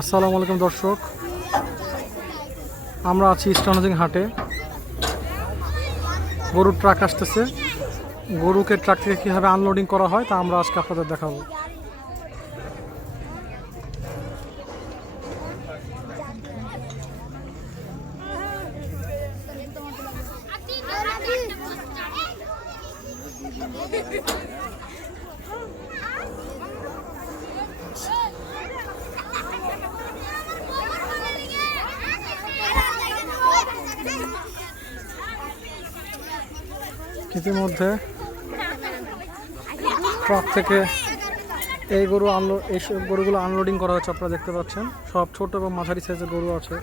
আসসালামু আলাইকুম দর্শক, আমরা আছি ইস্টার্ন হাটে। গরুর ট্রাক আসতেছে, গরুকে ট্রাক থেকে কীভাবে আনলোডিং করা হয় তা আমরা আজকে আপনাদের দেখাবো। ইতিমধ্যে ট্রাক থেকে এই গরুগুলো আনলোডিং করা হচ্ছে। আপনারা দেখতে পাচ্ছেন সব ছোট এবং মাঝারি সাইজের গরু আছে।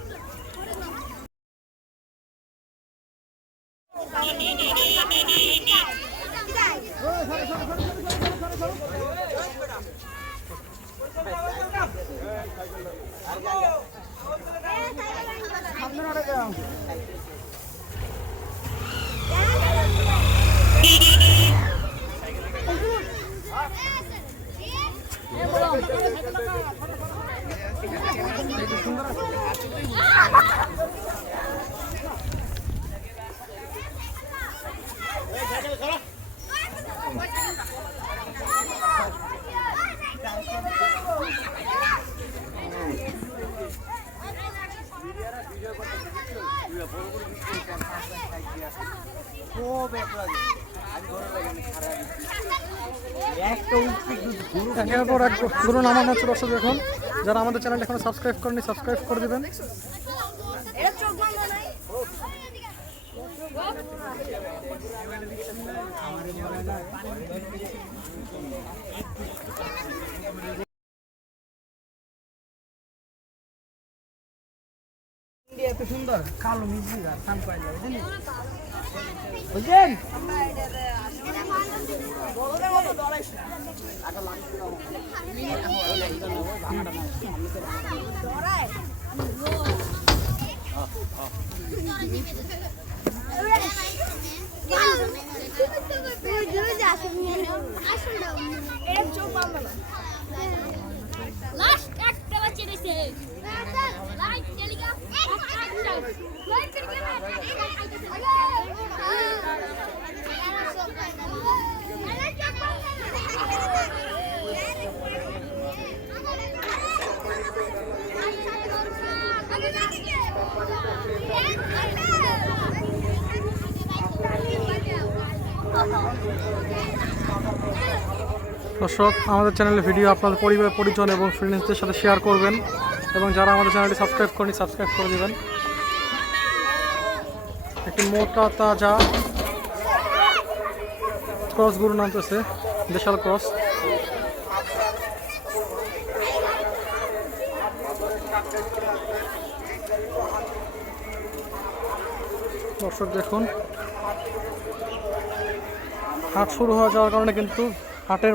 একের পর এক গরু নামানো হচ্ছে দর্শক। এখন যারা আমাদের চ্যানেল এখনো সাবস্ক্রাইব করেনি সাবস্ক্রাইব করে দেবেন। এত সুন্দর কালো মিষ্টি সান পাই যাবে বুঝলেন। দর্শক, আমাদের চ্যানেলের ভিডিও আপনাদের পরিবার পরিজন এবং ফ্রেন্ডসদের সাথে শেয়ার করবেন এবং যারা আমাদের চ্যানেলটি সাবস্ক্রাইব করেনি সাবস্ক্রাইব করে দেবেন। একটি মোটা তাজা ক্রস গরু নামতেছে, দেশাল ক্রস। দর্শক দেখুন, হাট শুরু হয়ে যাওয়ার কারণে কিন্তু হাটের